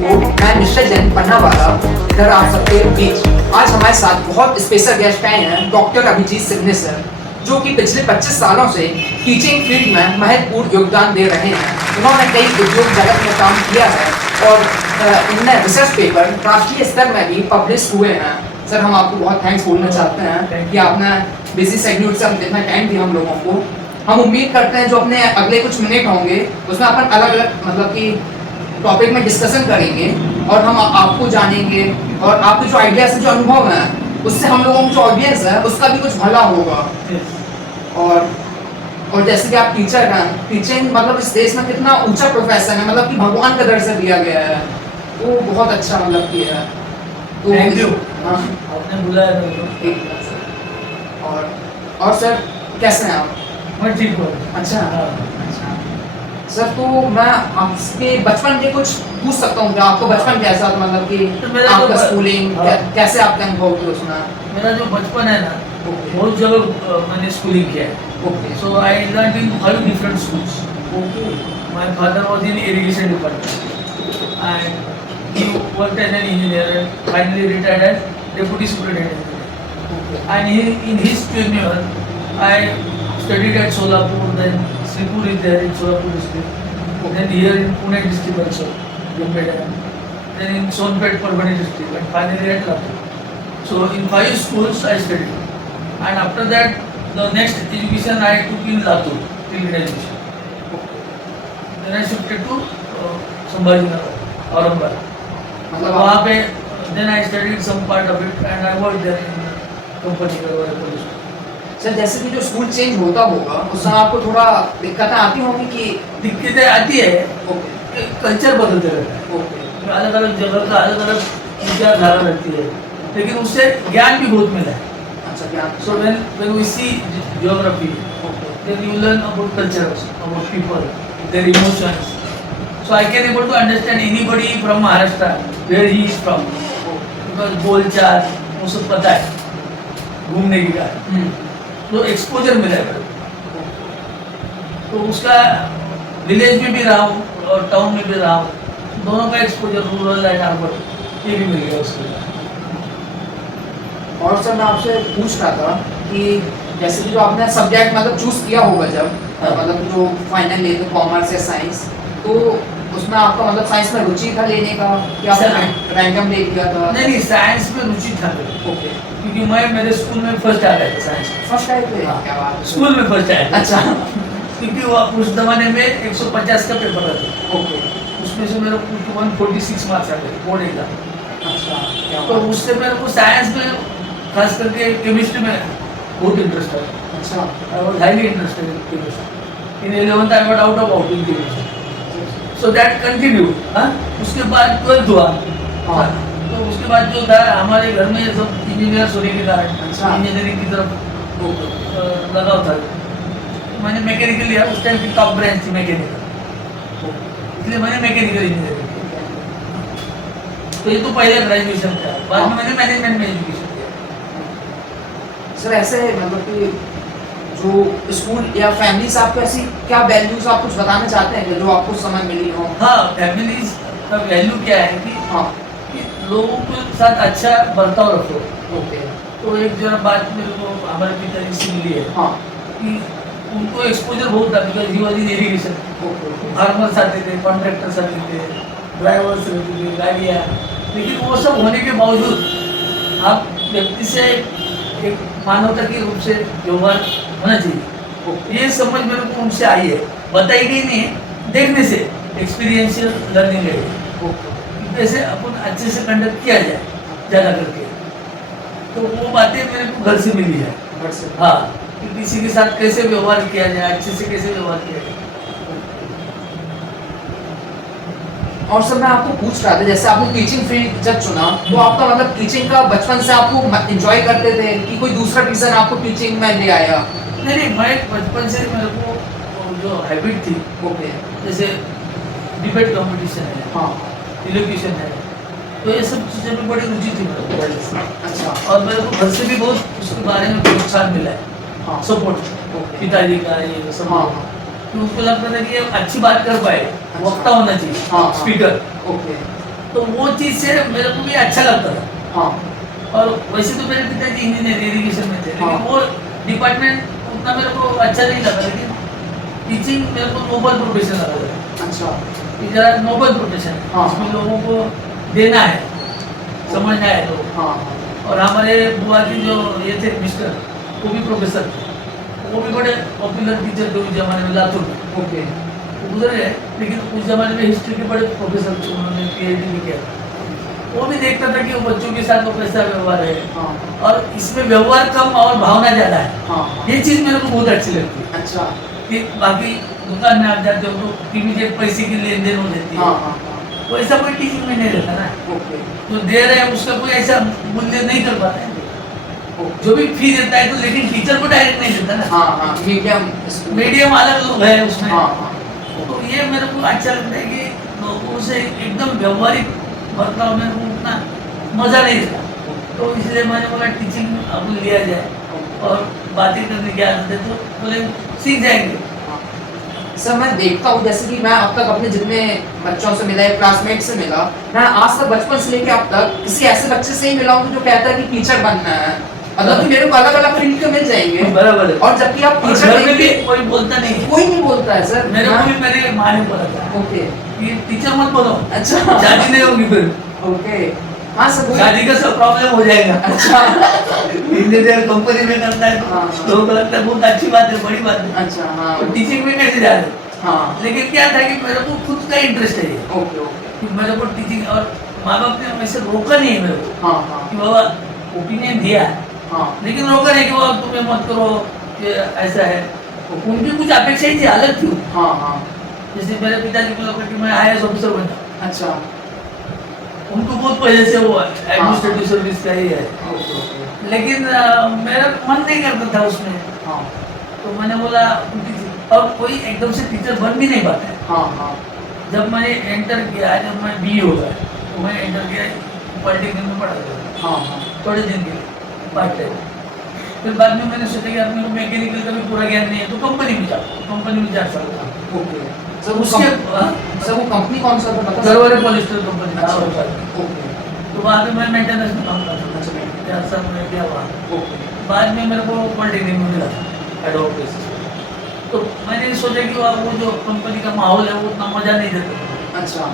मैं मिस्टर जैन पन्ना वाला इधर आप सबके बीच आज हमारे साथ बहुत स्पेशल गेस्ट आए हैं डॉक्टर अभिजीत सिंह सर, जो कि पिछले 25 सालों से टीचिंग फील्ड में महत्वपूर्ण योगदान दे रहे हैं। उन्होंने कई उद्योग जगत में काम किया है और इनमें रिसर्च पेपर राष्ट्रीय स्तर में भी पब्लिश हुए हैं। सर, हम आपको बहुत थैंक्स बोलना चाहते हैं कि आपने बिजी शेड्यूल से इतना टाइम दिया हम लोगों को। हम उम्मीद करते हैं जो अपने अगले कुछ मिनट होंगे उसमें अपन अलग अलग मतलब कि टॉपिक में डिस्कशन करेंगे और हम आपको जानेंगे और आपके जो आइडियाज जो अनुभव हैं उससे हम लोगों को जो ऑडियंस है उसका भी कुछ भला होगा। और जैसे कि आप टीचर हैं, टीचिंग मतलब इस देश में कितना ऊंचा प्रोफेशन है, मतलब कि भगवान का दर्जा दिया गया है, वो बहुत अच्छा मतलब किया है। तो थैंक यू, हाँ, आपने बुलाया मेरे को। और सर कैसे हैं आप? मैं ठीक हूँ। अच्छा सर, तो मैं आपके बचपन के कुछ पूछ सकता हूँ क्या? आपको बचपन कैसा था, मतलब कि तो आपका स्कूलिंग कैसे आपका अनुभव थे उसमें? मेरा जो बचपन है ना, बहुत जगह मैंने स्कूलिंग किया है। Okay So I learned in 5 different schools. Okay My father was in irrigation department and he worked as an engineer and finally retired as deputy superintendent engineer. And in his tenure, I studied at Solapur, then Sripur is there in Solapur district, then here in Pune district also, then in Sonpet, Parbhani district, and finally at Latur. So in 5 schools I studied, and after that the next education I took in Latur till graduation. Then I shifted to Sambhajinagar, Aurangabad. मतलब वहाँ पे then I studied some part of it and I worked there in company police. Sir, जैसे कि जो school change होता होगा उस समय आपको थोड़ा दिक्कतें आती होंगी कि? दिक्कतें आती है, ओके कल्चर बदलते रहता है, ओके अलग अलग जगह का अलग अलग विचारधारा रहती है, लेकिन उससे ज्ञान भी बहुत मिला है. अच्छा क्या? So when we see geography, then you learn about cultures, about people, their emotions. So I can able to understand anybody from Maharashtra where he is from, because बोलचाल वो सब पता है, घूमने की का तो एक्सपोजर मिला है मेरे को. तो उसका विलेज में भी रहा हूँ और टाउन में भी रहा हूँ, दोनों का एक्सपोजर रूरल एंड अर्बन ये भी मिल गया उसके. और सर, मैं आपसे पूछ रहा था कि जैसे कि जो आपने सब्जेक्ट मतलब चूज किया होगा जब मतलब जो फाइनल ले तो कॉमर्स या साइंस, तो उसमें आपका मतलब साइंस में रुचि था लेने का या आपने रैंडम ले लिया था? नहीं, साइंस में रुचि था मेरे. ओके, क्योंकि मैं मेरे स्कूल में फर्स्ट आ गया था साइंस में. फर्स्ट आए थे? हाँ. क्या बात है। स्कूल में फर्स्ट आया. अच्छा क्योंकि वो उस जमाने में 150 का पेपर था, ओके उसमें से मेरे को 146 मार्क्स आ गए बोर्ड एग्जाम. अच्छा क्या तो बात है। उससे मेरे को साइंस में खास करके केमिस्ट्री में बहुत इंटरेस्ट है. अच्छा I was highly interested in chemistry. In 11th I got out of out in chemistry. So that continue. उसके बाद 12th हुआ. हाँ. तो उसके बाद जो था हमारे घर में सब इंजीनियर्स होने के कारण अच्छा. इंजीनियरिंग की तरफ लगाव था. मैंने मैकेनिकल लिया. उस टाइम की टॉप ब्रांच थी मैकेनिकल, इसलिए मैंने मैकेनिकल इंजीनियरिंग किया. तो ये तो पहले ग्रेजुएशन था. बाद में मैंने मैनेजमेंट में एजुकेशन किया. सर, ऐसे मतलब कि जो स्कूल या फैमिली से आपको ऐसी क्या वैल्यूज आप कुछ बताना चाहते हैं कि जो आपको समय मिली हो? हाँ, फैमिलीज का वैल्यू क्या है कि हाँ लोगों के साथ अच्छा बर्ताव रखो. ओके तो एक जरा बात मेरे को हमारे पिताजी से मिली है हाँ कि उनको एक्सपोजर बहुत था, because he was in irrigation. Okay farmers आते थे, कॉन्ट्रैक्टर्स आते थे, ड्राइवर्स रहते थे, गाड़ियाँ, लेकिन वो सब होने के बावजूद आप व्यक्ति से एक मानवता के रूप से व्यवहार होना चाहिए. ये समझ मेरे को उनसे आई है, बताई गई नहीं है, देखने से एक्सपीरियंशियल लर्निंग है. कैसे अपन अच्छे से कंडक्ट किया जाए ज़्यादा करके, तो वो बातें मेरे को घर से मिली है. घर से? हाँ, कि किसी के साथ कैसे व्यवहार किया जाए, अच्छे से कैसे व्यवहार किया जाए. और सर, मैं आपको पूछ रहा था जैसे आपने टीचिंग फील्ड जब चुना तो आपका मतलब टीचिंग का बचपन से आपको एंजॉय करते थे कि कोई दूसरा रीजन आपको टीचिंग में ले आया? नहीं, मैं बचपन से मेरे को जो हैबिट थी, ओके जैसे डिबेट कंपटीशन है, हाँ इलोक्यूशन है, तो ये सब चीज़ें में बड़ी रुचि थी मेरे को पहले से. अच्छा और मेरे को घर से भी बहुत उसके बारे में प्रोत्साहन मिला है, हाँ सपोर्ट ओके पिताजी का ये सब. हाँ तो उसको लगता था कि ये अच्छी बात कर पाए, वक्ता होना चाहिए, हाँ, हाँ. स्पीकर. ओके तो वो चीज़ से मेरे को भी अच्छा लगता था। हाँ और वैसे तो मेरे पिताजी इंजीनियर इरिगेशन में थे, हाँ। लेकिन वो डिपार्टमेंट उतना मेरे को अच्छा नहीं लगा, लेकिन टीचिंग मेरे को नोबल प्रोफेशन लगा। अच्छा ये जरा नोबल प्रोफेशन है, हाँ। इसमें लोगों को देना है, समझना है लोगों को। हाँ और हमारे बुआ की जो ये थे मिस्टर, वो भी प्रोफेसर थे, वो भी बड़े पॉपुलर टीचर थे उस जमाने में लातूर में। ओके वो गुजर गए, लेकिन उस जमाने में हिस्ट्री के बड़े प्रोफेसर थे, उन्होंने PhD भी किया। वो भी देखता था कि वो बच्चों के साथ वो कैसा व्यवहार है, हाँ और इसमें व्यवहार कम और भावना ज़्यादा है। हाँ। ये चीज़ मेरे को बहुत अच्छी लगती है अच्छा कि बाकी दुकान में आप जाते हो तो इमीडिएट पैसे की लेन देन हो जाती हाँ है, हाँ हाँ। तो ऐसा कोई टीचिंग में नहीं रहता ना। ओके जो दे रहे हैं उसका कोई ऐसा मूल्य नहीं कर पाते हैं। ओके। जो भी फी देता है तो, लेकिन टीचर को डायरेक्ट नहीं देता ना। हाँ हाँ मीडियम मीडियम अलग लोग है उसमें। हाँ हाँ। तो ये मेरे को अच्छा लगता है कि लोगों से एकदम व्यवहारिक बर्ताव मेरे को उतना मज़ा नहीं देता, तो इसलिए मैंने बोला टीचिंग अब लिया जाए, और बातें करने की आदत है तो बोले सीख जाएंगे। सर मैं देखता हूँ जैसे कि मैं अब तक अपने जितने बच्चों से मिला है, क्लासमेट से मिला, मैं आज तक बचपन से लेके अब तक किसी ऐसे बच्चे से ही मिला हूँ जो कहता है कि टीचर बनना है। मतलब कि मेरे को अलग अलग फील्ड के मिल जाएंगे, बराबर है। और जबकि आप और टीचर घर में भी देंगे कोई बोलता नहीं है। कोई नहीं बोलता है सर। मेरे को हाँ, भी मेरे माँ ने बोला था ओके कि टीचर मत बोलो, अच्छा शादी नहीं होगी फिर, ओके हाँ सर वही- शादी का सब प्रॉब्लम हो जाएगा। अच्छा इंजीनियर कंपनी में करता है हाँ, तो लोगों को लगता है बहुत अच्छी बात है, बड़ी बात है। अच्छा हाँ तो टीचिंग में कैसे जा रहे? हाँ लेकिन क्या था कि मेरे को खुद का इंटरेस्ट है ये, ओके ओके कि मेरे को टीचिंग, और माँ बाप ने वैसे रोका नहीं है मेरे को हाँ हाँ कि बाबा ओपिनियन दिया है, हाँ लेकिन रोका नहीं कि बाबा तुम्हें मत करो, ये ऐसा है। उनकी कुछ अपेक्षाएं थी, अलग थी। हाँ हाँ जैसे मेरे पिताजी को लगा कि मैं IAS ऑफिसर बन जाऊँ, अच्छा उनको बहुत पहले से वो एडमिनिस्ट्रेटिव सर्विस का ही है, ओके ओके लेकिन मेरा मन नहीं करता था उसमें। हाँ तो मैंने बोला और कोई एकदम से टीचर बन भी नहीं पाता है। हाँ हाँ जब मैंने एंटर किया, जब मैं BE हो गया तो मैं एंटर किया पॉलिटेक्निक में पढ़ा था हाँ हाँ थोड़े दिन के लिए पार्ट टाइम। फिर बाद में मैंने सोचा कि अपने को मैकेनिकल का भी पूरा ज्ञान नहीं है, तो कंपनी में जाओ, कंपनी में जा सकता हूँ। ओके सर उसके सर वो कंपनी कौन सा था बता सकते गरवारे पॉलिस्टर कंपनी था। अच्छा। और ओके तो बाद में मैं मेंटेनेंस में काम करता अच्छा, था, maintenance। 4 साल मैंने किया वहाँ। ओके बाद में मेरे को पॉलिटेक्निक में मिला हेड ऑफिस। तो मैंने सोचा कि वो जो कंपनी का माहौल है वो उतना मज़ा नहीं देता, अच्छा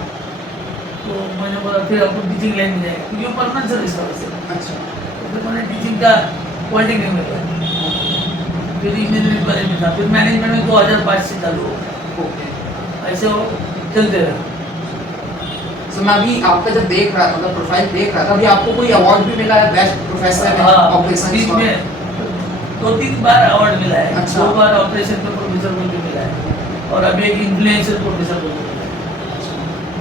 तो मैंने बोला फिर अपन टीचिंग लाइन में जाएंगे, क्योंकि वो परमानेंट सर्विस था वैसे। अच्छा तो फिर मैंने टीचिंग का पॉलिटेक्निक में किया, फिर इंजीनियरिंग कॉलेज में था, फिर मैनेजमेंट में 2005 से चालू हो गया। ओके ऐसे वो चलते रहा। सर मैं अभी आपका जब देख रहा था, मतलब प्रोफाइल देख रहा था, अभी आपको कोई अवार्ड भी मिला है बेस्ट प्रोफेसर हाँ, ऑपरेशन बीच में 2-3 बार अवार्ड मिला है। अच्छा। 2 बार ऑपरेशन का प्रोफेसर बोल के मिला है, और अभी एक इन्फ्लुएंसर प्रोफेसर बोल के मिला है,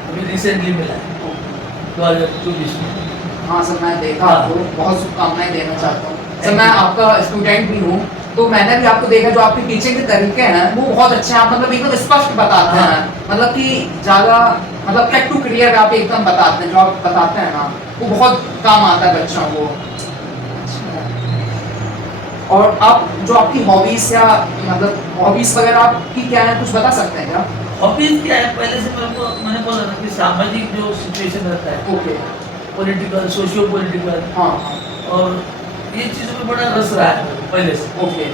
अभी रिसेंटली मिला है 2024 में। हाँ सर मैं देखा हाँ। आपको, बहुत शुभकामनाएं देना चाहता हूँ सर। मैं आपका स्टूडेंट भी हूँ, तो मैंने भी आपको देखा जो आपके टीचिंग के तरीके हैं वो बहुत अच्छे हैं। आप मतलब एकदम स्पष्ट बताते हाँ। हैं, मतलब कि ज़्यादा मतलब कट टू क्लियर आप एकदम बताते हैं, जो आप बताते हैं ना वो बहुत काम आता है बच्चों को। और आप जो आपकी हॉबीज या मतलब हॉबीज वगैरह आपकी क्या है, कुछ बता सकते हैं क्या? हॉबीज क्या है, पहले से मेरे को मैंने बोला था कि सामाजिक जो सिचुएशन रहता है, ओके पॉलिटिकल, सोशियो पॉलिटिकल, हाँ हाँ और ये चीज़ों में बड़ा रस रहा है मेरे को पहले से। ओके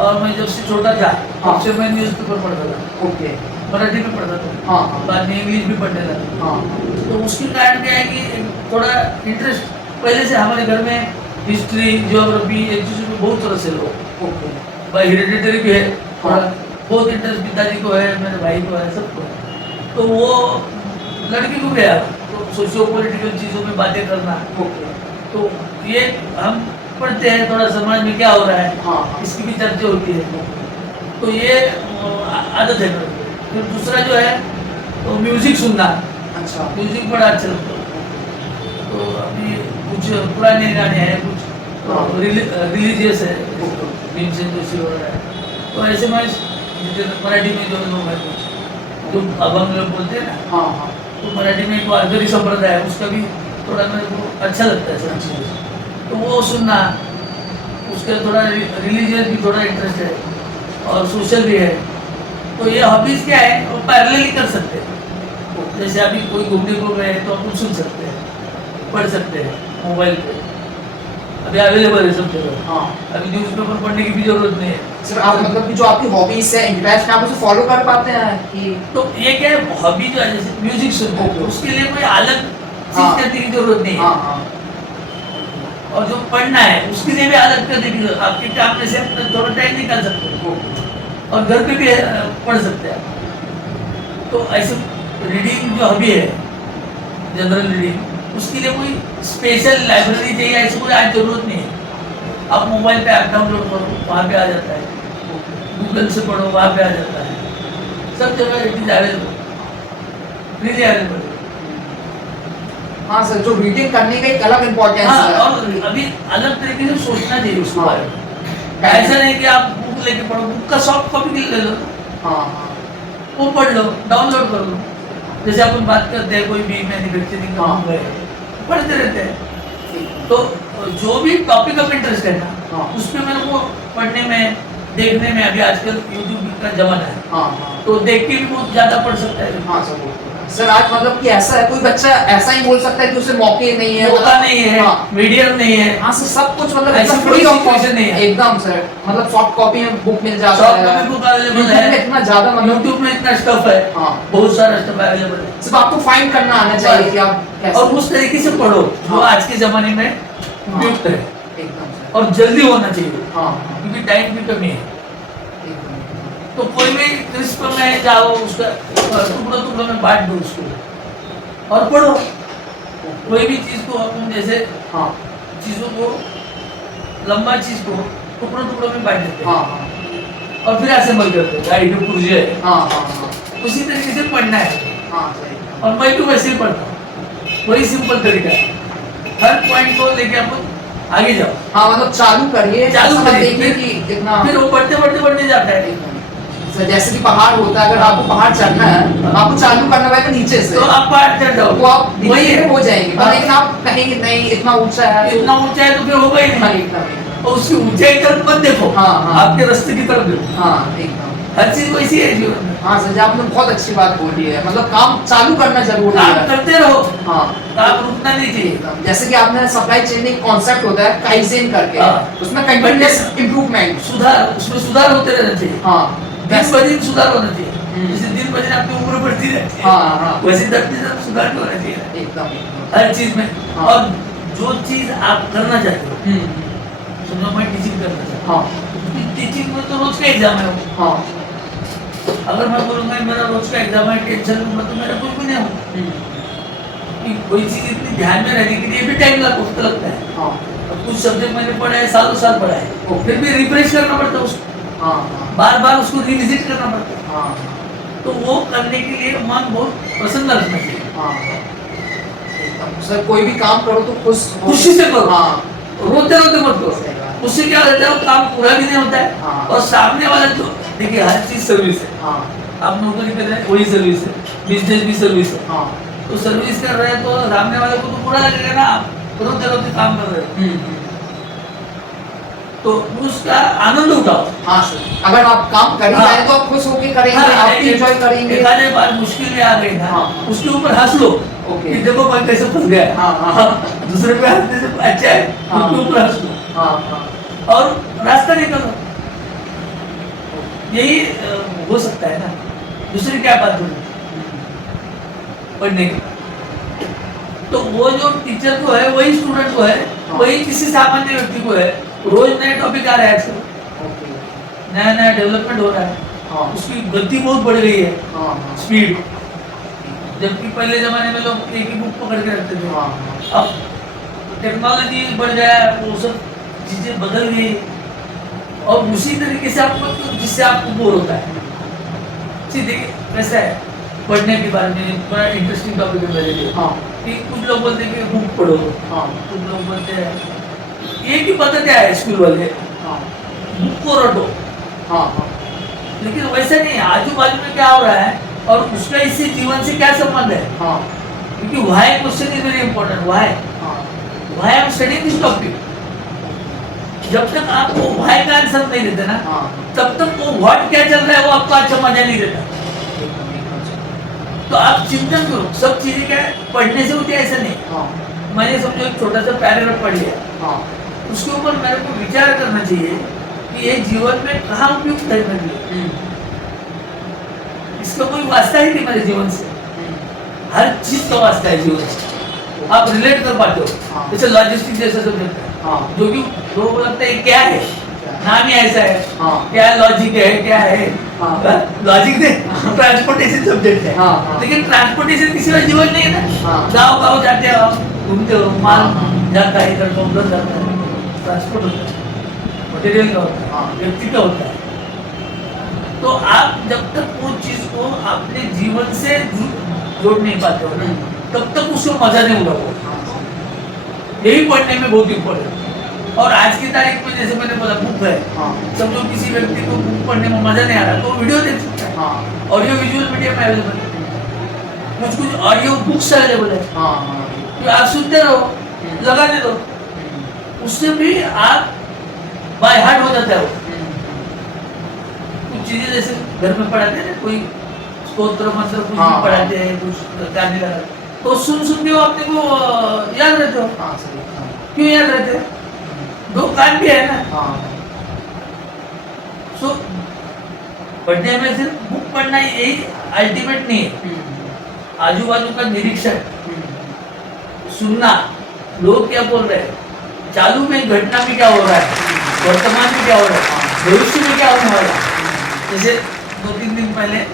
और मैं जब से छोटा था हाँ। तब से मैं न्यूज़पेपर पढ़ता था, ओके मराठी में पढ़ता था, हाँ हाँ बाद में इंग्लिश भी पढ़ने लगा। हाँ तो उसके कारण क्या है कि एक थोड़ा इंटरेस्ट पहले से हमारे घर में हिस्ट्री, ज्योग्राफी, एक चीज़ों में बहुत तरह से लोग ओके भाई हेरिडिटरी भी है थोड़ा, हाँ। बहुत इंटरेस्ट पिताजी को है, मेरे भाई को है, सबको है। तो वो लड़की को गया तो सोशियो पॉलिटिकल चीज़ों में बातें करना, ओके तो ये हम पढ़ते हैं थोड़ा समाज में क्या हो रहा है, हाँ इसकी भी चर्चा होती है, तो ये आदत है मेरे को। फिर दूसरा जो है तो म्यूज़िक सुनना, अच्छा म्यूज़िक बड़ा अच्छा लगता है। तो अभी कुछ पुराने गाने हैं, कुछ रिलीजियस है, भीमसेन जोशी वगैरह है, तो ऐसे में मराठी में जो लोग हैं कुछ जो अभंग लोग बोलते हैं ना, हाँ हाँ तो मराठी में एक वारकरी संप्रदाय है, उसका भी थोड़ा मेरे को अच्छा लगता है सब चीज़, तो वो सुनना। उसके थोड़ा रिलीजियस भी थोड़ा इंटरेस्ट है, और सोशल भी है। तो ये हॉबीज़ क्या है वो पैरेलली कर सकते हैं। जैसे अभी कोई घूमने को गए तो अपन सुन सकते हैं, पढ़ सकते हैं मोबाइल पे, अभी अवेलेबल है सब जगह। हाँ अभी न्यूज़पेपर पढ़ने की भी जरूरत नहीं है। सर, आप मतलब कि जो आपकी हॉबीज है, इंटरेस्ट है, आप उसे फॉलो कर पाते हैं कि तो ये क्या है, हॉबी जो है जैसे म्यूजिक सुनना है, तो उसके लिए कोई अलग हाँ। चीज करने की जरूरत नहीं हाँ है। हाँ और जो पढ़ना है उसके लिए भी अलग करने की जरूरत, आपके काम में से अपना थोड़ा टाइम निकाल सकते हो और घर पे भी पढ़ सकते हैं आप। तो ऐसे रीडिंग जो हॉबी है, जनरल रीडिंग, उसके लिए कोई स्पेशल लाइब्रेरी चाहिए ऐसी कोई आज जरूरत नहीं है। आप मोबाइल पे ऐप डाउनलोड करो, वहाँ पे आ जाता है, गूगल से पढ़ो, वहाँ पे आ जाता है, सब जगह it is available, freely available. हाँ सर, जो रीडिंग करने का एक अलग इम्पोर्टेंस हाँ, है। और अभी अलग तरीके से सोचना चाहिए उसके हाँ। बारे में। ऐसा नहीं कि आप बुक लेके पढ़ो, बुक का सॉफ्ट कॉपी ले लो, हाँ हाँ वो पढ़ लो, डाउनलोड कर लो। जैसे अपन बात करते हैं कोई भी मैन्युफैक्चरिंग का हाँ। बुक है, पढ़ते रहते हैं। ठीक। तो जो भी टॉपिक ऑफ इंटरेस्ट है ना, हाँ। उस पे मेरे को पढ़ने में, देखने में, अभी आजकल यूट्यूब का जमाना है, हाँ हाँ तो देख के भी बहुत ज्यादा पढ़ सकता है। हाँ सर, वो तो है। सर आज मतलब कि ऐसा है, कोई बच्चा ऐसा ही बोल सकता है कि उसे मौके नहीं है, मौका नहीं है, हाँ मीडियम नहीं है, हाँ सर, सब कुछ मतलब ऐसी एकदम कोई free of situation cost नहीं है। एकदम सर, मतलब सॉफ्ट कॉपी में बुक मिल जाता सॉफ्ट है, कॉपी बुक अवेलेबल YouTube में है, इतना ज्यादा मतलब यूट्यूब में इतना स्टफ है, हाँ, बहुत सारा स्टफ अवेलेबल है। सिर्फ आपको फाइंड करना आना चाहिए कि आप कैसे। और उस तरीके से पढ़ो जो हाँ। आज के जमाने में उपयुक्त है, एकदम सर, और जल्दी होना चाहिए, हाँ हाँ क्योंकि टाइम की कमी है। एकदम। तो कोई भी क्रिस्प में जाओ, उसका टुकड़ों टुकड़ों में बांट दो उसको और पढ़ो। कोई भी चीज को अपन जैसे हाँ चीजों को, लंबा चीज को टुकड़ों टुकड़ों में बांट देते हैं हाँ हाँ और फिर असेंबल करते हैं, आइडियो पुर्जे है, हाँ हाँ हाँ उसी तरीके से पढ़ना है। हाँ सही। और मैं भी वैसे ही पढ़ता हूँ, वही सिंपल तरीका है। हर पॉइंट को लेके अपन आगे जाओ, हाँ मतलब चालू करिए, चालू ऐसा मत करिए, देखिए कि इतना। फिर वो बढ़ते बढ़ते बढ़ते जाता है। सर जैसे कि पहाड़ होता है, अगर आपको पहाड़ चढ़ना है, आपको चालू करना पड़ेगा नीचे से, तो आप पहाड़ चढ़ जाओ, तो आप वही वही है। हो जाएंगे, हाँ। लेकिन आप कहेंगे नहीं इतना ऊंचा है तो- इतना ऊंचा है तो फिर होगा ही हाँ नहीं। इतना नहीं। और उसकी ऊंचाई की तरफ मत देखो, हाँ, हाँ। आपके रास्ते की तरफ देखो। हाँ एकदम। हर चीज वैसी है जीवन में, हाँ सर जी, आपने बहुत अच्छी बात बोली है, मतलब काम चालू करना जरूरी काम है। करते रहो, हाँ आप रुकना नहीं चाहिए। एकदम। जैसे कि आपने सप्लाई चेन एक कॉन्सेप्ट होता है काइजेन करके, हाँ। उसमें कंटिन्यूअस इम्प्रूवमेंट। सुधार, उसमें सुधार होते रहना चाहिए, हाँ दिन ब दिन सुधार होना चाहिए। हम्म। जैसे दिन ब दिन आपकी उम्र बढ़ती रहती है, हाँ हाँ वैसे धरती से सुधार भी होना चाहिए एकदम एकदम। हर चीज में। हाँ। और जो चीज आप करना चाहते हो, हम्म, समझो मैं टीचिंग करना चाहता हाँ हूँ, टीचिंग में तो रोज का एग्जाम है वो। हाँ अगर मैं बोलूंगा मेरा रोज का एग्जाम है, टेंशन लूंगा तो मेरा कुछ भी नहीं होगा। हम्म, कि कोई चीज इतनी ध्यान में रहने के लिए भी टाइम लगता है। हाँ और कुछ सब्जेक्ट मैंने पढ़ा है, सालों साल पढ़ा है, ओके। फिर भी रिफ्रेश करना पड़ता है उसको, हाँ हाँ बार बार उसको रिविजिट करना पड़ता है। हाँ तो वो करने के लिए मन बहुत प्रसन्न रखना चाहिए, हाँ एकदम। सर कोई भी काम करो तो खुशी से करो, हाँ रोते रोते मत सही करो। बात। उससे क्या होता है, वो काम पूरा भी नहीं होता है, हाँ। और सामने वाला जो, देखिए हर चीज सर्विस है। हाँ आप नौकरी कर रहे हैं वही सर्विस है, बिजनेस भी सर्विस है। हाँ तो सर्विस कर रहे हैं तो सामने वाले को तो बुरा लगेगा ना, आप रोते रोते काम कर रहे हो, हम्म। तो उसका आनंद उठाओ। हाँ सर, अगर आप काम कर ही हाँ। रहे हैं तो आप खुश होके करेंगे, हाँ, आप भी एंजॉय करेंगे। एक आधे बार मुश्किल में आ गई ना, हाँ। उसके ऊपर हंस लो, ओके। कि देखो मैं कैसे फंस गया। हाँ, हाँ। दूसरे पे हंसने से अच्छा है, हाँ। उसके ऊपर हंस लो हाँ हाँ और रास्ता निकालो। यही हो सकता है ना, दूसरी क्या बात होगी पढ़ने की। तो वो जो टीचर को है, वही स्टूडेंट को है, हाँ। वही किसी सामान्य व्यक्ति को है, रोज नए टॉपिक आ रहे हैं आजकल, ओके। नया नया डेवलपमेंट हो रहा है, हाँ उसकी गति बहुत बढ़ गई है, हाँ हाँ स्पीड। जबकि पहले जमाने में लोग एक ही बुक पकड़ के रखते थे, हाँ अब टेक्नोलॉजी बढ़ गया, वो सब चीजें बदल गई, और उसी तरीके से आपको, जिससे आपको बोर होता है। देखिए वैसा है, पढ़ने के बारे में बड़ा इंटरेस्टिंग टॉपिक है मेरे लिए, हाँ कि कुछ लोग बोलते हैं कि बुक पढ़ो, हाँ कुछ लोग बोलते हैं, ये की पता क्या है स्कूल वाले, हाँ बुक को रटो। हाँ हाँ लेकिन वैसा नहीं, आजू बाजू में क्या हो रहा है और उसका इससे जीवन से क्या संबंध है, हाँ क्योंकि why question is very important. Why I am studying this topic. जब तक आप वो व्हाई का आंसर नहीं देते ना, हाँ तब तक वो व्हाट क्या चल रहा है वो आपको अच्छा मजा नहीं देता। तो आप चिंतन करो, सब चीजें क्या है पढ़ने से होती है ऐसा नहीं। हाँ मैंने समझो एक छोटा सा पैराग्राफ पढ़ लिया, हाँ उसके ऊपर मेरे को विचार करना चाहिए कि ये जीवन में कहाँ उपयुक्त है मेरे लिए, इसका कोई वास्ता ही नहीं मेरे जीवन से। हर चीज का वास्ता है जीवन से, आप रिलेट कर पाते हो। हाँ। जैसे लॉजिस्टिक जैसा सब्जेक्ट है, हाँ जो कि लोगों को लगता है ये क्या है, नाम ही ऐसा है, हाँ क्या लॉजिक है, क्या है हाँ। लॉजिक दे, ट्रांसपोर्टेशन सब्जेक्ट है। हाँ, हाँ। लेकिन ट्रांसपोर्टेशन किसी का जीवन नहीं है ना। हाँ। गाँव गाँव जाते हो, घूमते हो, माल हाँ। जाता है इधर का उधर जाता है, ट्रांसपोर्ट होता है, मटेरियल का होता है, हाँ। व्यक्ति का होता है। तो आप जब तक वो चीज को अपने जीवन से जोड़ नहीं पाते हो ना, तब तक उसको मजा नहीं उठाओगे। यही पढ़ने में बहुत इम्पोर्टेंट है। और आज की तारीख में जैसे मैंने बोला बुक है, हाँ समझो किसी व्यक्ति को बुक पढ़ने में मजा नहीं आ रहा तो वीडियो देख सकता है, हाँ ऑडियो विजुअल मीडिया में अवेलेबल है, कुछ कुछ ऑडियो बुक्स अवेलेबल है, हाँ तो आप सुनते रहो, लगाने दो, उससे भी आप बाय हार्ट हो जाता है वो। कुछ चीजें जैसे घर में पढ़ाते हैं ना, कोई स्तोत्र मंत्र कुछ हाँ, भी पढ़ाते हैं, कुछ गाने लगा, तो सुन के वो अपने को याद रहते हो। हाँ सही हाँ क्यों याद रहते हैं? दो कान भी है ना। हाँ सो पढ़ने में सिर्फ बुक पढ़ना यही अल्टीमेट नहीं है। आजू बाजू का निरीक्षण, सुनना, लोग क्या बोल रहे हैं, चालू में घटना में क्या हो रहा है, वर्तमान में क्या हो रहा है, भविष्य में क्या होने वाला है। जैसे 2-3 दिन पहले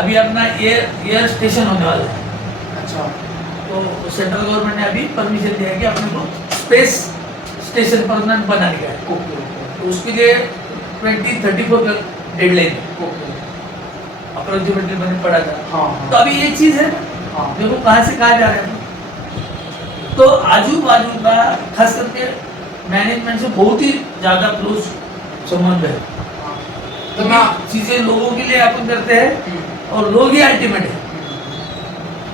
अभी अपना एयर स्टेशन होने वाला है, अच्छा तो सेंट्रल गवर्नमेंट ने अभी परमिशन दिया है कि अपने को स्पेस स्टेशन परमानेंट बनाने का है। ओके तो उसके लिए 2034 का डेडलाइन है, ओके अप्रोक्सीमेटली मैंने पढ़ा था। हाँ तो अभी ये चीज है ना, हाँ देखो कहाँ से कहाँ जा रहे हैं। तो आजू बाजू का खास करके मैनेजमेंट से बहुत ही ज्यादा क्लोज संबंध है। तो मैं चीजें लोगों के लिए अपन करते हैं और लोग ही अल्टीमेट है।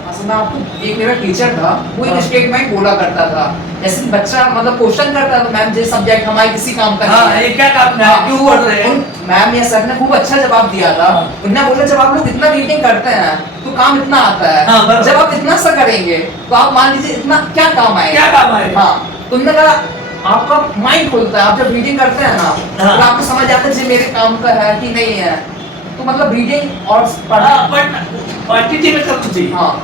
असल में आपको एक मेरा टीचर था, वो एक हाँ। स्टेटमेंट बोला करता था, जैसे बच्चा मतलब क्वेश्चन करता था, मैम ये सब्जेक्ट हमारे किसी काम का हाँ, नहीं है। ये क्या काम है, क्यों पढ़ रहे हैं? मैम या सर ने खूब अच्छा जवाब दिया था। हाँ। उन्होंने बोला जब आप लोग इतना रीडिंग करते हैं तो काम इतना आता है, हाँ, बराबर। जब आप इतना सा करेंगे तो आप मान लीजिए इतना क्या काम आएगा। क्या काम आएगा? हाँ, तो उन्होंने कहा आपका माइंड खुलता है, आप जब रीडिंग करते हैं ना हाँ। तो आपको समझ आता है जी मेरे काम का है कि नहीं है। तो मतलब रीडिंग और पढ़ना। हाँ, पढ़ना क्वांटिटी में करना चाहिए। हाँ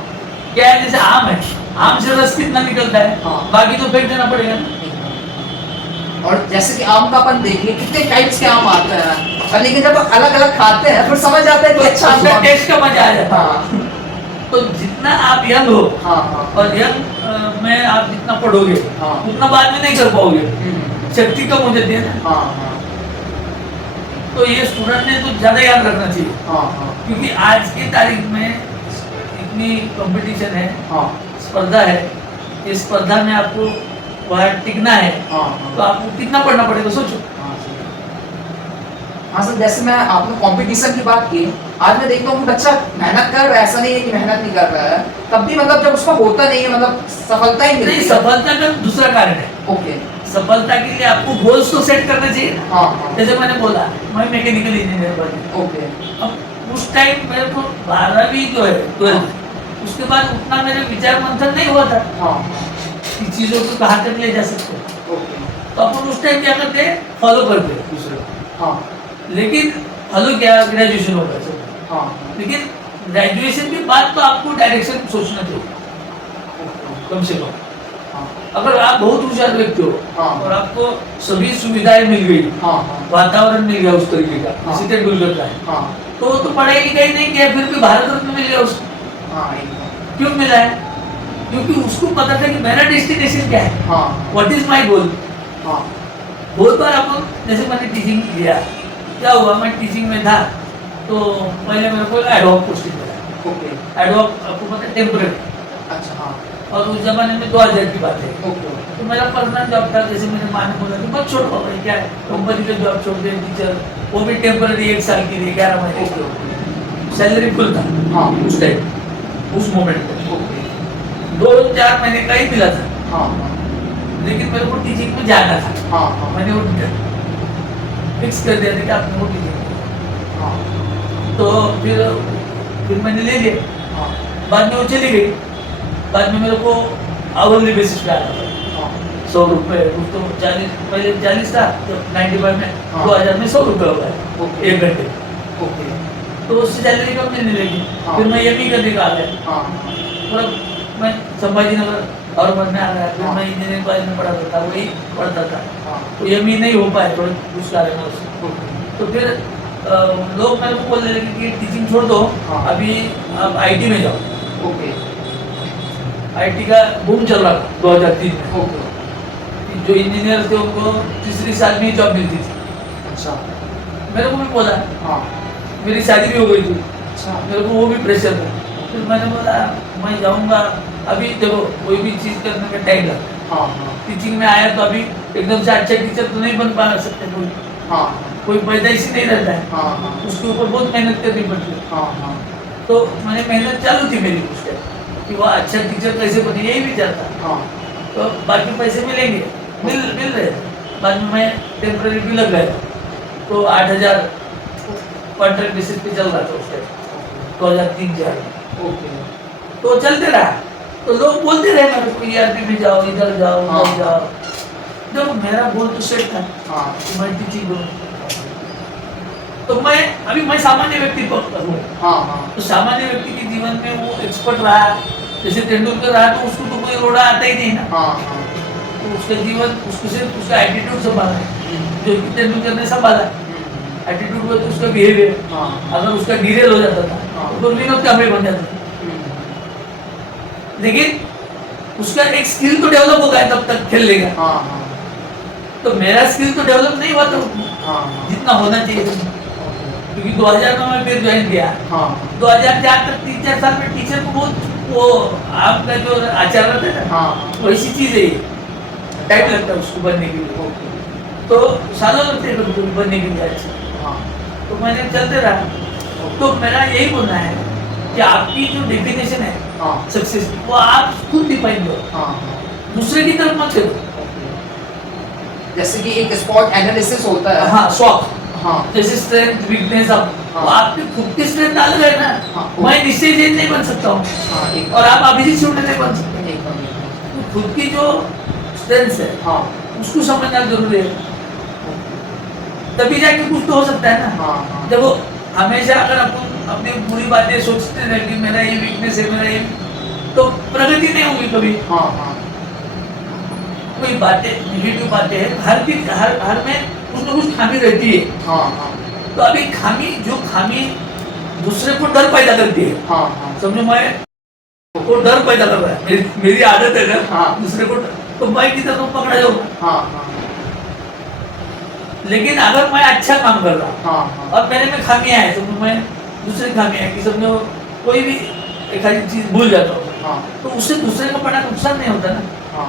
क्या है, जैसे आम है, आम से रस कितना निकलता है, हाँ। बाकी तो फेंक देना पड़ेगा ना। और जैसे कि आम का अपन देखिए कितने टाइप्स के आम आते हैं, और लेकिन जब अलग अलग खाते हैं फिर समझ आता है कि अच्छा आम उसका कौन- टेस्ट का मजा आ जाता है। हाँ तो जितना आप यंग हो हाँ हाँ और यंग में आप जितना पढ़ोगे हाँ। उतना बाद में नहीं कर पाओगे, हम्म, शक्ति कम हो जाती है ना। हाँ हाँ तो ये स्टूडेंट ने तो ज्यादा याद रखना चाहिए, हाँ हाँ क्योंकि आज की तारीख में इतनी कंपटीशन है, हाँ स्पर्धा है, इस स्पर्धा में आपको वहाँ टिकना है, हाँ तो आपको कितना पढ़ना पड़ेगा सोचो। हाँ सर, जैसे मैं आपने कंपटीशन की बात की, आज मैं देखता हूँ कि बच्चा मेहनत कर रहा है, ऐसा नहीं है कि मेहनत नहीं कर रहा है, तब भी मतलब जब उसका होता नहीं है, मतलब सफलता ही नहीं, मिलती है। सफलता का दूसरा कारण है। ओके सफलता के लिए आपको गोल्स तो सेट करना चाहिए ना। हाँ हाँ जैसे मैंने बोला मैं मैकेनिकल इंजीनियर बना, ओके अब उस टाइम मेरे को 12वीं जो है 12th, उसके बाद उतना मेरे विचार मंथन नहीं हुआ था हाँ कि चीजों को कहाँ तक ले जा सकते हैं। ओके तो अपन उस टाइम क्या करते हैं, फॉलो करते हैं दूसरे को। हाँ लेकिन फॉलो क्या, ग्रेजुएशन होगा सब, हाँ लेकिन ग्रेजुएशन के बाद तो आपको डायरेक्शन सोचना चाहिए कम से कम। हाँ अगर आप बहुत होशियार व्यक्ति हो हाँ। और आपको सभी सुविधाएं मिल गई, हाँ हाँ वातावरण मिल गया उस तरीके का, हाँ। जैसे तेंदुलकर का है, हाँ तो वो तो पढ़ाई लिखाई नहीं किया, फिर भी भारत रत्न मिल गया उसको। हाँ एकदम क्यों मिला है? क्योंकि उसको पता था कि मेरा डेस्टिनेशन क्या है, हाँ व्हाट इज माय गोल। हाँ बहुत बार अपन, जैसे मैंने टीचिंग किया, क्या हुआ, मैं टीचिंग में था तो पहले मेरे को एडहॉक पोस्टिंग मिला। ओके एडहॉक आपको पता है टेम्पररी, अच्छा हाँ और उस जमाने में 2000 की बात है। ओके तो मेरा पर्सनल जॉब था, जैसे मेरे माँ ने बोला कि मत छोड़ पाओ, क्या है कंपनी का जॉब छोड़ दे टीचर, वो भी टेम्पररी 1 साल के लिए 11 महीने ओके की। सैलरी फुल था हाँ उस टाइम, उस मोमेंट पे ओके 2-4 महीने का ही मिला था, हाँ हाँ लेकिन मेरे को टीचिंग में जाना था। हाँ हाँ मैंने वो फिक्स कर दिया था कि आपने वो टीचिंग, हाँ तो फिर मैंने ले लिया। हाँ बाद में वो चली गई, बाद में मेरे को आवरली बेसिस पे आना पड़ा। हाँ 100 रुपये तो 40, पहले 40 था, जब 95 में हाँ। 2000 में 100 रुपये हो गए ओके। 1 घंटे। ओके। तो उससे सैलरी कम मिलने लगी। हाँ। फिर मैं एमई करने का आ गया, हाँ मतलब मैं संभाजी नगर और में आ गया। फिर हाँ। मैं इंजीनियरिंग कॉलेज में पढ़ाता था, वही पढ़ता था। हाँ तो एमई नहीं हो पाए थोड़े कुछ कारण से। ओके। तो फिर लोग मेरे को बोलने लगे कि टीचिंग छोड़ दो, हाँ। अभी आप आईटी में जाओ। ओके। आईटी का बूम चल रहा था 2003 में। ओके। जो इंजीनियर थे उनको तीसरी साल में ही जॉब मिलती थी। अच्छा। मेरे को भी बोला, हाँ मेरी शादी भी हो गई थी, अच्छा। मेरे को वो भी प्रेशर था। फिर मैंने बोला मैं जाऊंगा, अभी देखो कोई भी चीज़ करने में टाइम लगता है। हाँ हाँ टीचिंग में आया तो अभी एकदम से अच्छा टीचर तो नहीं बन पा सकते, हाँ कोई पैदाइशी नहीं रहता है, हाँ हाँ उसके ऊपर बहुत मेहनत करनी पड़ती है। हाँ हाँ तो मैंने मेहनत चालू थी मेरी उस टाइम कि वो अच्छा टीचर कैसे बने, यही विचार था। हाँ तो बाकी पैसे मिलेंगे, मिल रहे थे। बाद में मैं टेम्पररी भी लग गया, तो 8000 कॉन्ट्रैक्ट बेसिस पे चल रहा था उस टाइम 2003-4 में। ओके। तो चलते रहा, तो लोग बोलते रहे मेरे को ईआरपी में जाओ, इधर जाओ, हाँ। उधर जाओ। जब मेरा गोल तो सेट था हाँ कि मैं टीचिंग करूँ, तो मैं सामान्य व्यक्ति हूँ। हाँ हाँ तो सामान्य व्यक्ति के जीवन में वो एक्सपर्ट रहा, जैसे तेंदुलकर रहा, तो उसको तो कोई रोड़ा आता ही नहीं ना। हाँ हाँ तो उसका जीवन, उसको सिर्फ उसका एटीट्यूड संभाला, जो कि तेंदुलकर ने संभाला। एटीट्यूड में तो उसका बिहेवियर, हाँ अगर उसका डिरेल हो जाता था हाँ। तो विनोद कांबळे बन जाता था। लेकिन उसका एक स्किल तो डेवलप हो गया, तब तक खेल लेगा। हाँ हाँ तो मेरा स्किल तो डेवलप नहीं हुआ था हाँ जितना होना चाहिए था, क्योंकि 2000 में मैं फिर ज्वाइन किया। हाँ 2004 तक 3-4 साल में टीचर को बहुत वो आपका जो आचार रहता है ना, हाँ वैसी चीज है ये, टाइम लगता है उसको बनने के लिए। ओके। तो सालों लगते हैं कभी कभी बनने के लिए अच्छा। हाँ तो मैंने चलते रहा। तो मेरा यही बोलना है कि आपकी जो डेफिनेशन है हाँ सक्सेस की, वो आप खुद डिफाइन करो, हाँ दूसरे की तरफ मत करो। जैसे कि एक स्पॉट एनालिसिस होता है। हाँ, शौक, हाँ जैसे स्ट्रेंथ वीकनेस, अब हाँ। तो आपकी खुद की स्ट्रेंथ अलग है ना। हाँ। मैं निश्चय जैन नहीं बन सकता हूँ, हाँ एक और आप अभिजीत शुक्ल नहीं बन सकते। एक तो खुद की जो स्ट्रेंथ है हाँ उसको समझना जरूरी है, तभी जाके कुछ तो हो सकता है ना। हाँ हाँ देखो हमेशा अगर अपन अपनी बुरी बातें सोचते रहे कि मेरा ये वीकनेस है, मेरा ये, तो प्रगति नहीं होगी कभी। हाँ हाँ कोई बातें निगेटिव बातें हैं, हर में कुछ ना कुछ खामी रहती है। हाँ हाँ तो अभी जो खामी दूसरे को डर पैदा करती है, हाँ हाँ समझो मैं वो डर पैदा कर रहा है, मेरी आदत है ना हाँ। दूसरे को, तो मैं किधर तो पकड़ा जाऊंगा। हाँ हाँ लेकिन अगर मैं अच्छा काम कर रहा हूँ हाँ और मेरे में खामियां है, समझो मैं दूसरी खामियां है कि समझो कोई भी एक आधी चीज भूल जाता हूँ, हाँ तो उससे दूसरे को बड़ा नुकसान नहीं होता ना। हाँ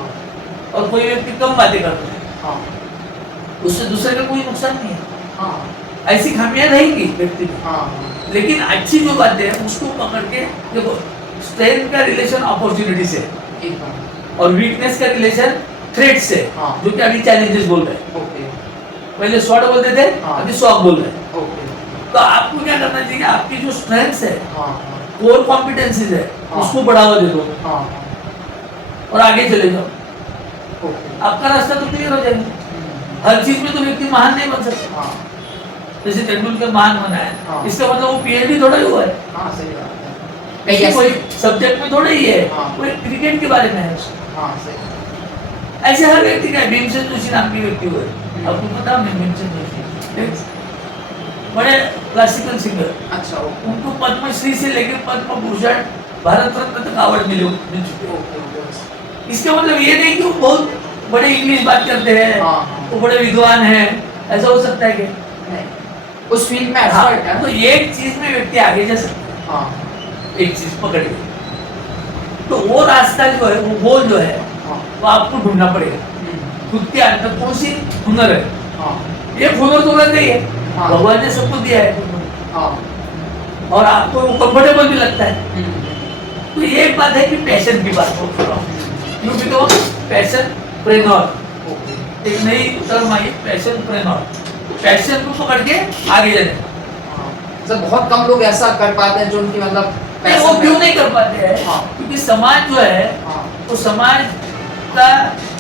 और कोई व्यक्ति कम बातें करता है, हाँ उससे दूसरे का कोई नुकसान नहीं है। हाँ ऐसी खामियां रहेंगी व्यक्ति में, हाँ लेकिन अच्छी जो बातें हैं उसको पकड़ के देखो। स्ट्रेंथ का रिलेशन अपॉर्चुनिटी से, एक बार और वीकनेस का रिलेशन थ्रेट से, हाँ। जो कि अभी चैलेंजेस बोल रहे हैं। ओके पहले शॉर्ट बोलते थे, हाँ। अभी शॉक बोल रहे हैं। ओके तो आपको क्या करना चाहिए, आपकी जो स्ट्रेंथ्स है, हाँ कोर कॉम्पिटेंसीज है, हाँ। उसको बढ़ावा दे दो हाँ और आगे चले जाओ, ओके आपका रास्ता तो क्लियर हो जाएगा। हर चीज में तो व्यक्ति महान नहीं बन सकता। हाँ जैसे तेंदुलकर महान बना है, हाँ। इसका मतलब वो पीएचडी थोड़ा ही हुआ है, हाँ सही बात है। ऐसे कोई सब्जेक्ट में थोड़ा ही है, हाँ। कोई क्रिकेट के बारे में है उसका। हाँ सही ऐसे हर व्यक्ति का है। भीमसेन जोशी नाम के व्यक्ति हुए, आपको पता है भीमसेन जोशी बड़े क्लासिकल सिंगर, अच्छा ओके उनको पद्मश्री से लेकर पद्म भूषण, भारत रत्न तक अवार्ड मिल चुके हैं। ओके ओके इसका मतलब ये नहीं कि वो बहुत बड़े इंग्लिश बात करते हैं, हाँ, हाँ। वो बड़े विद्वान हैं, ऐसा हो सकता है कि नहीं उस फील्ड में एक्सपर्ट है। तो एक चीज में व्यक्ति आगे जा सकता है, हाँ एक चीज पकड़ के, तो वो रास्ता जो है, वो गोल जो है, हाँ वो आपको ढूंढना पड़ेगा। खुद के अंदर कौन सी हुनर है, हाँ ये हुनर तो रहता ही है, हाँ। भगवान ने सबको दिया है, हाँ और आपको वो कंफर्टेबल भी लगता है। तो ये एक बात है कि पैशन की बात हो रहा हूँ, क्योंकि तो पैशन प्रेनर, ओके एक नई टर्म आई, पैशन प्रेनर, पैशन को पकड़ के आगे जाने। सर बहुत कम लोग ऐसा कर पाते हैं जो उनकी मतलब नहीं, वो क्यों नहीं कर पाते हैं? हाँ। क्योंकि समाज जो है हाँ वो समाज का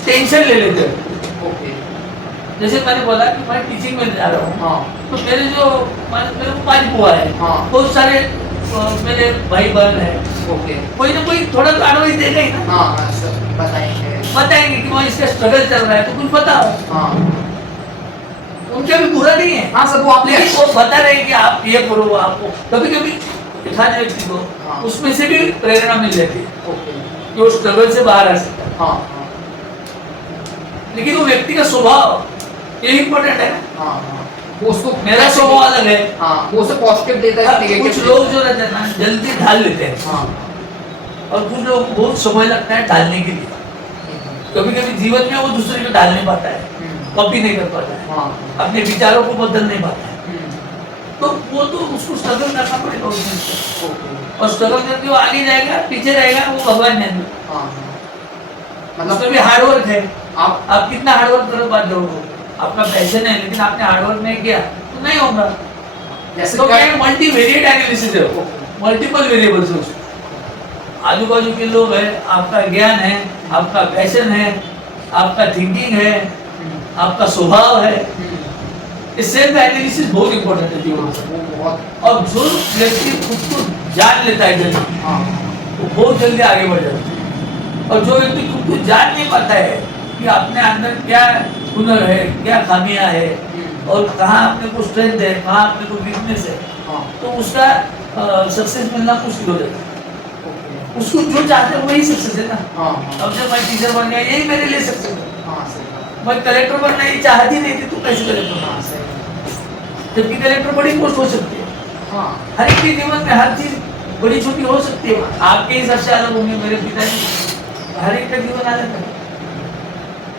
टेंशन ले लेते हैं। ओके जैसे मैंने बोला कि मैं टीचिंग में जा रहा हूँ, हाँ तो मेरे को 5 बुआ है, हाँ। बहुत सारे मेरे भाई बहन है, ओके कोई ना कोई थोड़ा तो एडवाइस देगा ही ना, हाँ हाँ सब बताएंगे बताएंगे कि वहाँ इसका स्ट्रगल चल रहा है तो कुछ बताओ। हाँ उनका भी बुरा नहीं है, हाँ सब वो आपने लेकिन वो बता रहे हैं कि आप ये करो, आपको कभी कभी दिखाने व्यक्ति को हाँ। उसमें से भी प्रेरणा मिल जाती है ओके कि वो स्ट्रगल से बाहर आ सकता है। हाँ हाँ लेकिन वो व्यक्ति का स्वभाव ये इम्पोर्टेंट है ना। हाँ हाँ वो उसको मेरा स्वभाव अलग है। हाँ वो उसे पॉजिटिव देता है अब नेगेटिव कुछ लोग जो रहते हैं ना जल्दी ढाल लेते हैं, हाँ और कुछ लोग को बहुत समय लगता है ढालने के लिए। कभी कभी जीवन में वो दूसरे को ढाल नहीं पाता है, कॉपी नहीं कर पाता है, हाँ अपने विचारों को बदल नहीं पाता है, हम्म, तो वो तो उसको स्ट्रगल करना पड़ेगा उस दिन से। ओके और स्ट्रगल करके वो आगे जाएगा, पीछे रहेगा, वो भगवान नहीं है। हाँ हाँ उसमें मतलब भी हार्डवर्क है। आप आप कितना हार्डवर्क कर पाते हो, आपका पैशन है लेकिन आपने हार्डवर्क नहीं किया तो नहीं होगा। जैसे तो क्या क्या मल्टी वेरिएट एनालिसिस है, मल्टीपल वेरिएबल्स है उसमें। आजू बाजू के लोग हैं, आपका ज्ञान है, आपका पैशन है, आपका थिंकिंग है, आपका स्वभाव है। ये सेल्फ एनालिसिस बहुत इंपॉर्टेंट है जीवन में। वो बहुत और जो व्यक्ति खुद को जान लेता है जल्दी, हाँ वो बहुत जल्दी आगे बढ़ जाता है। और जो व्यक्ति खुद को जान नहीं पाता है कि अपने अंदर क्या हुनर है, क्या खामियां है, और कहाँ अपने को स्ट्रेंथ है, कहाँ अपने को वीकनेस है, हाँ तो उसका सक्सेस मिलना मुश्किल हो जाता है। ओके उसको जो चाहते हैं वही सक्सेस है ना। हाँ अब जब मैं टीचर बन गया यही मेरे लिए सक्सेस है। हाँ सही बात मैं कलेक्टर बनना ही चाहती नहीं थी, तो कैसे कलेक्टर बना? हाँ सही जबकि कलेक्टर बड़ी पोस्ट हो सकती है, हाँ हर एक के जीवन में हर चीज बड़ी छोटी हो सकती है। आपके हिसाब से अलग होंगे, मेरे पिताजी, हर एक का जीवन अलग है।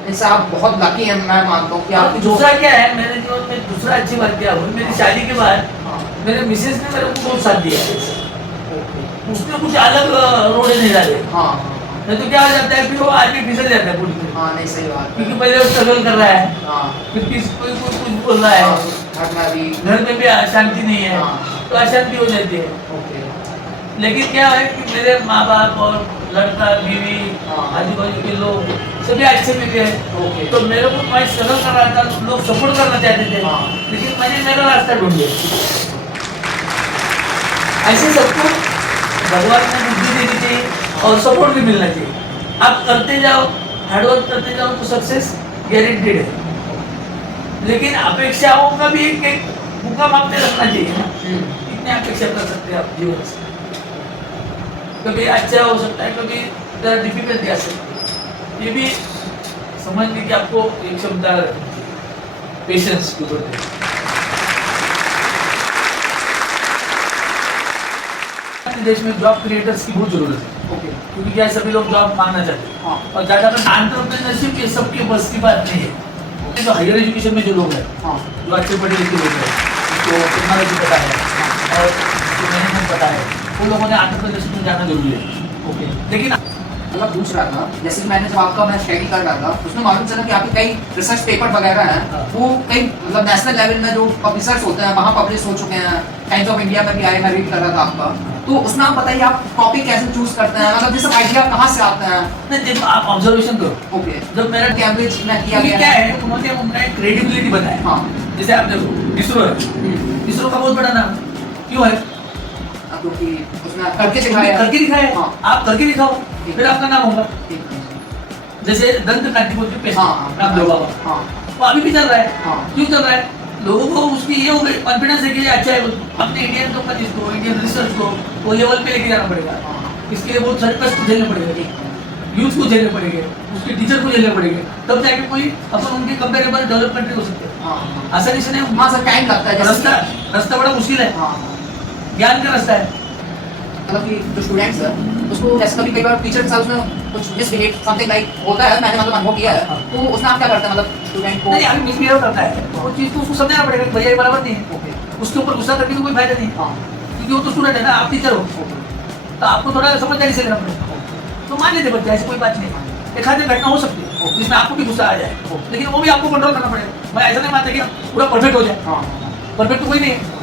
जैसे आप बहुत लकी हैं, मैं मानता हूँ कि और आपकी जो दूसरा क्या है, मेरे जीवन में दूसरा अच्छी बात क्या हुई, मेरी शादी के बाद हाँ मेरे मिसेज ने मेरे को बहुत साथ दिया। ओके उसने कुछ अलग रोड़े नहीं डाले, हाँ नहीं तो क्या हो जाता है फिर वो आदमी फिसल जाता है पूरी तरह। हाँ नहीं सही बात है क्योंकि पहले वो स्ट्रगल कर रहा है, हाँ फिर किसी कोई कोई कुछ बोल रहा है, घर में भी घर में भी अशांति नहीं है, हाँ। तो अशांति हो जाती है। ओके लेकिन क्या है कि मेरे माँ बाप और लड़का बीवी, हाँ। आजू बाजू के लोग सभी अच्छे मिले हैं। ओके तो मेरे को मैं स्ट्रगल कर रहा था, लोग सपोर्ट करना चाहते थे, हाँ। लेकिन मैंने मेरा रास्ता ढूंढ लिया। ऐसे सबको भगवान ने बुद्धि देनी चाहिए और सपोर्ट भी मिलना चाहिए। आप करते जाओ, हार्डवर्क करते जाओ तो सक्सेस गारंटीड है। लेकिन अपेक्षाओं का भी एक मुकाम आपने रखना चाहिए ना। कितने अपेक्षा कर सकते हैं आप जीवन से? कभी अच्छा हो सकता है, कभी ज़रा डिफिकल्टी आ सकती है। ये भी समझने की आपको एक क्षमता रखनी चाहिए, पेशेंस के ऊपर। अपने देश में जॉब क्रिएटर्स की बहुत जरूरत है, ओके क्योंकि क्या है, सभी लोग जॉब मांगना चाहते हैं। हाँ और ज़्यादातर एंटरप्रेन्योरशिप ये सबकी बस की बात नहीं है। जो हायर एजुकेशन में जो लोग हैं, हाँ जो अच्छे पढ़े लिखे लोग हैं, जो टेक्नोलॉजी पता है और जो मैनेजमेंट पता है, उन लोगों ने एंटरप्रेन्योरशिप में जाना जरूरी है। ओके लेकिन मतलब पूछ रहा था, जैसे कि मैंने जब आपका मैं स्टडी कर रहा था उसमें मालूम चला कि आपके कई रिसर्च पेपर वगैरह हैं, हाँ। वो कई मतलब नेशनल लेवल में जो पब्लिशर्स होते हैं वहाँ पब्लिश हो चुके हैं। टाइम्स ऑफ इंडिया में भी आए, मैं रीड कर रहा था आपका। तो उसमें आप बताइए आप टॉपिक कैसे चूज करते हैं, मतलब ये सब आइडिया कहाँ से आते हैं? नहीं, देखो आप ऑब्जर्वेशन करो। ओके जब मेरा कैम्ब्रिज में किया क्योंकि गया क्या है, उन्होंने उन्होंने क्रेडिबिलिटी बनाया। हाँ जैसे आप देखो इसरो है, इसरो का बहुत बड़ा नाम क्यों है? क्योंकि उसमें करके दिखाया करके दिखाया। हाँ। आप करके दिखाओ, फिर आपका नाम होगा। ठीक है। जैसे दंत क्रांति बोलते पेस्ट, हाँ रामदेव बाबा, हाँ वो अभी भी चल रहा है। हाँ क्यों चल रहा है? लोगों को उसकी ये हो गई कॉन्फिडेंस है कि ये अच्छा है। अपने इंडियन कंपनीज को, इंडियन रिसर्च को वो लेवल पे लेके जाना पड़ेगा। हाँ इसके लिए बहुत सारे कष्ट झेलने पड़ेंगे, यूथ को झेलने पड़ेंगे, उसके टीचर को झेलने पड़ेंगे, तब जाके कोई अपन उनके कंपेरेबल डेवलप कंट्री हो सकते हैं। हाँ आसानी से नहीं। हाँ सर टाइम लगता है रास्ता रास्ता बड़ा मुश्किल है, हाँ ज्ञान का रास्ता है। मतलब कि जो स्टूडेंट्स है उसको जैसे कभी कई बार टीचर के साथ उसमें कुछ मिसबिहेव समथिंग लाइक होता है, मैंने मतलब अनुभव किया है। तो उसमें आप क्या करते हैं, मतलब स्टूडेंट को? नहीं, अभी मिसबिहेव करता है वो चीज़ तो उसको समझाना पड़ेगा कि भैया ये बराबर नहीं है। ओके उसके ऊपर गुस्सा करके तो कोई फायदा नहीं, हाँ क्योंकि वो तो स्टूडेंट है ना, आप टीचर हो, ओके तो आपको थोड़ा समझदारी से करना पड़ेगा। तो मान लेते बच्चे, ऐसी कोई बात नहीं। एक आधी घटना हो सकती है जिसमें आपको भी गुस्सा आ जाए, लेकिन वो भी आपको कंट्रोल करना पड़ेगा। मैं ऐसा नहीं मानता कि पूरा परफेक्ट हो जाए, हाँ परफेक्ट तो कोई नहीं है।